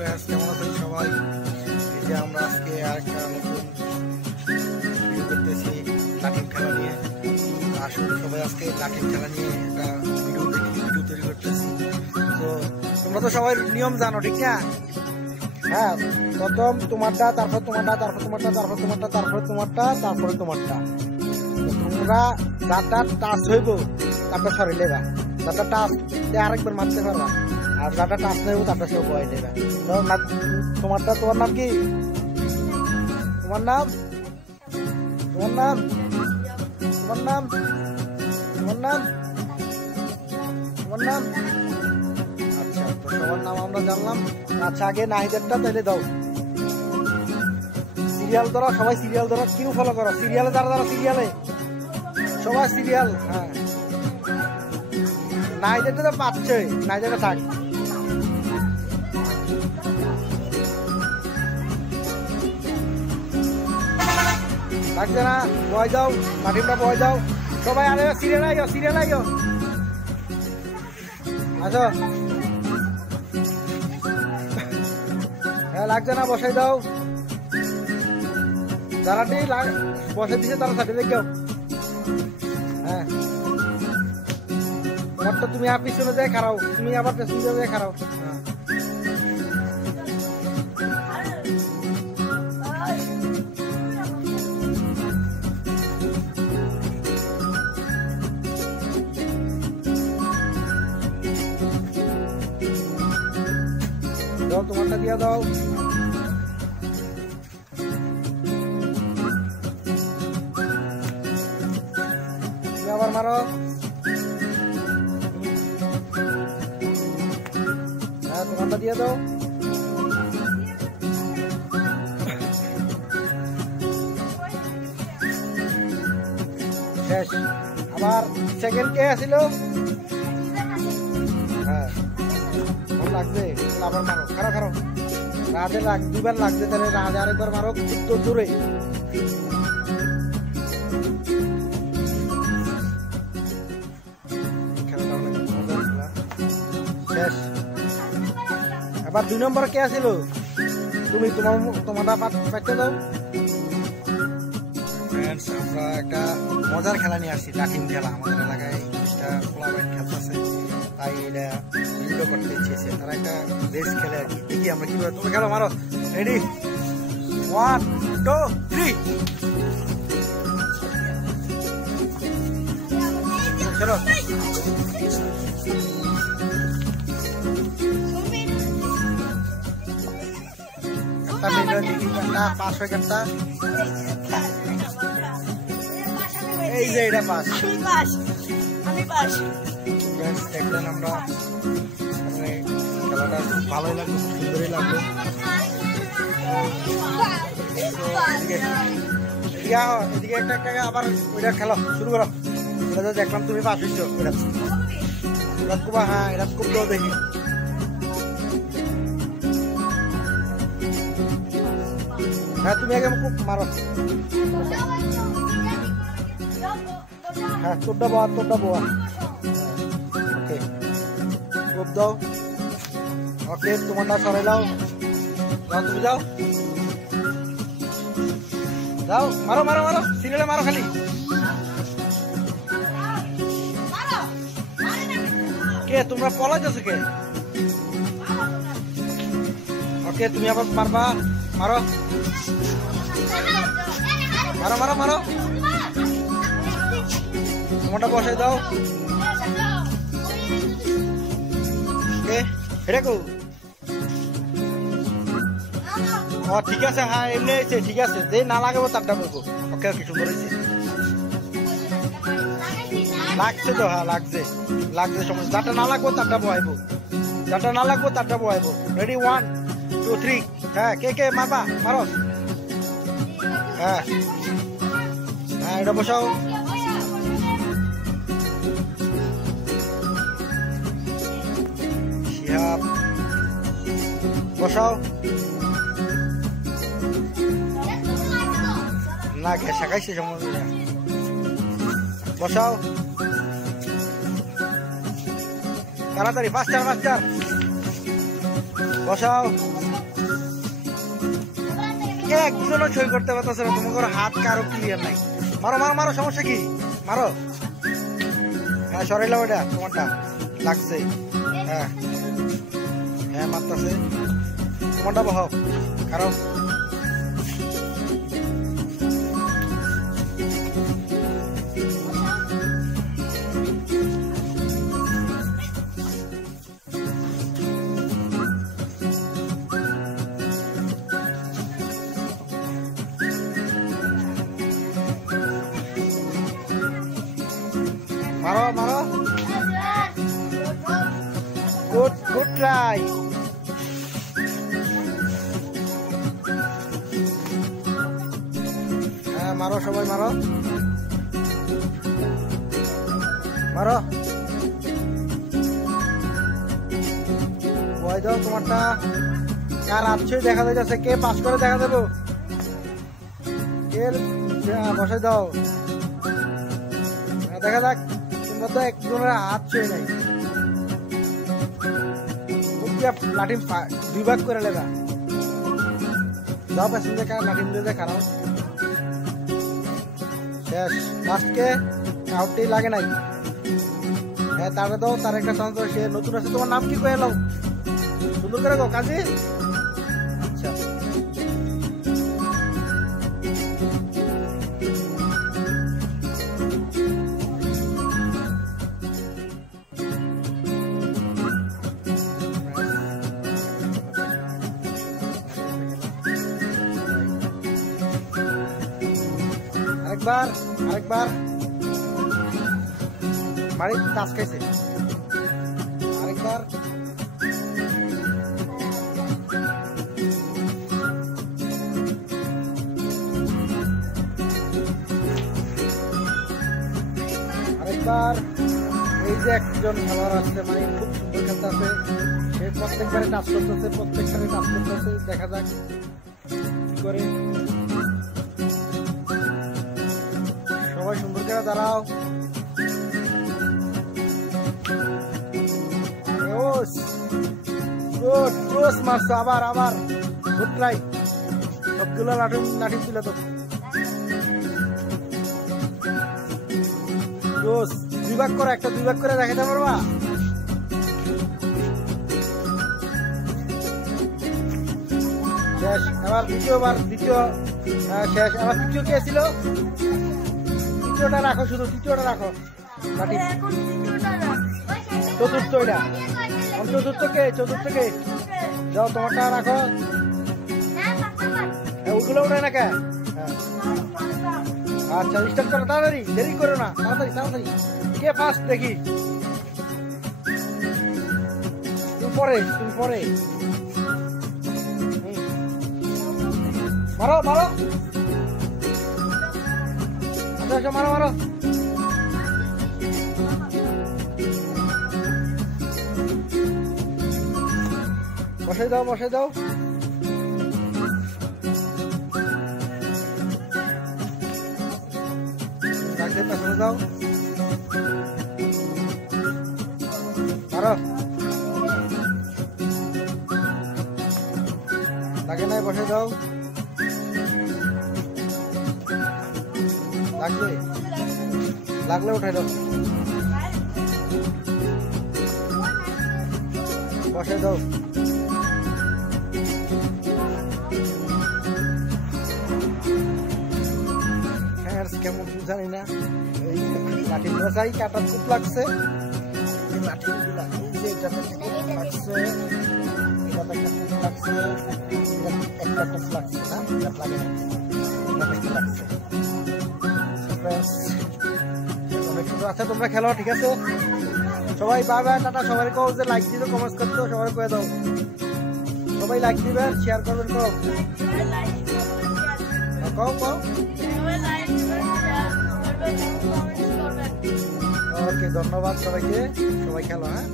Friends, কেমন আছেন সবাই? এই যে আমরা আজকে আরেকটা নতুন ভিডিও করতেছি লাঠিম খেলা নিয়ে। আসুন সবাই আজকে লাঠিম খেলা নিয়ে একটা ভিডিও তৈরি করতেছি। তো তোমরা তো সবাই নিয়ম জানো, ঠিক না? হ্যাঁ, প্রথম তোমারটা, তারপর তোমারটা, তারপর তোমারটা, তারপর তোমারটা, তারপরে তোমারটা, তারপরে তোমারটা। তোমরা যারটা টাচ হইব তারপর সরে নেবা, যারটা টাচ আরেকবার মারতে পারবা, আর যারটা টাচ নেব তারপর সব বয়ে নেবা। তোমারটা, তোমার নাম কি? তোমার নাম, তোমার নাম, তোমার নাম, তোমার নাম, তোমার নাম। আচ্ছা, তো সবার নাম আমরা জানলাম। আচ্ছা, আগে নাহিদেরটা তাইলে দাও। সিরিয়াল ধরো, সবাই সিরিয়াল ধরো, কিউ ফলো করো। সিরিয়ালে যারা যারা সিরিয়ালে সবাই সিরিয়াল। হ্যাঁ, নাহিদেরটা তো পাচ্ছে, নাহিদেরটা থাক। লাগছে না, বয় যাও, লাঠিমটা বয় যাও সবাই। আরে সিরিয়াল আইও, সিরিয়াল আইও। আচ্ছা, হ্যাঁ লাগছে না, বসাই দাও। যারা বসে দিছে তারা সার্টিফিকেট দাও। হ্যাঁ, তোমারটা তুমি আর পিছনে যায় খারাও, তুমি আবার পেছনে যায় খারাও। হ্যাঁ, দাও, তোমারটা দিয়া দাও। তুমি আবার মারো। হ্যাঁ, তোমারটা দিয়ে দাও। শেষ। আবার সেকেন্ড কে আসিল? হ্যাঁ, লাগছে, আবার মারো। খারাপ খারাপ, রাজে দুবার লাগছে, তাহলে রাজে আরেকবার মারো, উত্তর দূরে। শেষ। এবার 2 নম্বর কে আসিল? তুমি, তোমারটা পাইতে দাও। ফ্রেন্ডস, আমরা একটা মজার খেলা নিয়ে আসছি, লাঠিম খেলা। আমাদের এলাকায় একটা ক্লাবের খেলতেছে, তাই এটা ভিডিও করতে ইচ্ছেছে। তারা একটা রেস খেলে আর কি। দেখি আমরা কিভাবে। তুমি খেলো, মারো। রেডি, 1 2 3 চলো। পাস হয়ে গেছে। এই যে এটা পাস। দেখলেন আমরা, খেলাটা খুব ভালোই লাগলো, সুন্দরই লাগলো। এদিকে একটা আবার ওইটা খেলো শুরু করো। এটা তো দেখলাম তুমি পাস হইছো। এটা খুব, হ্যাঁ এটা খুব তো দেখি। হ্যাঁ, তুমি আগে খুব মারো। হ্যাঁ, তোরটা বোয়া, তোরটা বোয়া। ওকে, খুব দাও। ওকে, তোমারটা সরাই দাও। যাও, তুমি যাও, যাও, মারো মারো মারো, সিরিয়ালে মারো খালি। কে তোমরা পলাইতেছো কে? ওকে, তুমি আবার মারবা, মারো মারো মারো মারো। তোমারটা বসাই দাও। ঠিক আছে, হ্যাঁ এমনি হয়েছে, ঠিক আছে। যে না লাগাবো তারটা বলবো। ওকে ওকে, সুন্দর হয়েছে। লাগছে তো, হ্যাঁ লাগছে, লাগছে। সমস্যা, যারটা না লাগবো তারটা বহাইবো, যারটা না লাগবো তারটা বহাইবো। রেডি, 1 2 3। হ্যাঁ, কে কে মারবা, মারো। হ্যাঁ হ্যাঁ, এটা বসাও। শিহাব বসাও। না, ঘেঁষা খাইছে সমস্যা। বসাও তাড়াতাড়ি, ফাস্টার ফাস্টার বসাও। একজনও সই করতে পারতেছে না, তোমার হাত কারো ক্লিয়ার নাই। মারো মারো মারো, সমস্যা কি? মারো। হ্যাঁ সরাইলাম, ওইটা তোমারটা লাগছে। হ্যাঁ হ্যাঁ মারতেছে, তোমারটা বহ। কারণ মারো মারো, গুড গুড ট্রাই। হ্যাঁ মারো, সবাই মারো মারো। বয় দাও তোমারটা, কার আচ্ছই দেখা যাচ্ছে, কে পাস করে দেখা দেবো, কে বসাই দাও। দেখা যাক, তোমরা তো একজনের আচ্ছই নাই। লাঠি 2 ভাগ করে লেবা যাও, প্যাসেঞ্জার কার লাঠি মিলে খারাপ শেষ। লাস্টকে আউটই লাগে নাই। হ্যাঁ তারে দাও, তার একটা চান্স দাও, সে নতুন আছে। তোমার নাম কি কয়ে এলাও, সুন্দর করে গো কাজে। আচ্ছা আরেকবার আরেকবার মারি, টাচ খাইছে। আরেকবার আরেকবার। এই যে একজন খেলোয়াড় আসছে, মানে খুব সুন্দর খেলতে আছে, সে প্রত্যেকবারে টাচ করতেছে, প্রত্যেকবারে টাচ করতেছে। দেখা যাক কি করে। সবাই সুন্দর করে দাঁড়াও। গুড ক্রস মারছো, আবার আবার গুড ট্রাই। সবগুলো লাঠি ছিল তো। ক্রস 2 ভাগ করে, একটা 2 ভাগ করে দেখাতে পারবা? শেষ। আবার দ্বিতীয়বার, দ্বিতীয় শেষ। আবার তৃতীয় কে ছিল? তৃতীয়টা রাখো, শুধু তৃতীয়টা রাখো। চতুর্থ, এটা চতুর্থ কে? চতুর্থ কে? যাও তোমারটা রাখো। ওগুলো উঠে না কে? আচ্ছা স্টার্ট করো, তাড়াতাড়ি, দেরি করো না, তাড়াতাড়ি তাড়াতাড়ি। কে ফার্স্ট দেখি? তুমি পরে, তুমি পরে। মারো মারো, আচ্ছা আচ্ছা মারো মারো। বসাই দাও, বসাই দাও। লাগলে পেছনে দাও, মারো। লাগে নাই, বসাই দাও। লাগলে লাগলে উঠাই দাও, বসাই দাও। কেমন জানি না, এই লাঠিগুলো চাই, কাটার খুব লাগছে। এই লাঠিগুলা এটাতে খুব লাগছে, এটাতে একটা খুব লাগছে, একটা খুব লাগছে না, এটা লাগে না, এটা লাগছে। আচ্ছা তোমরা খেলো, ঠিক আছে? সবাই বাই বাই, টাটা। সবাই কও যে লাইক দিতে, কমেন্ট করতে, সবাই কয়ে দাও। সবাই লাইক দিবেন, শেয়ার করবেন। কও কও। ওকে, ধন্যবাদ সবাইকে। সবাই খেলো, হ্যাঁ।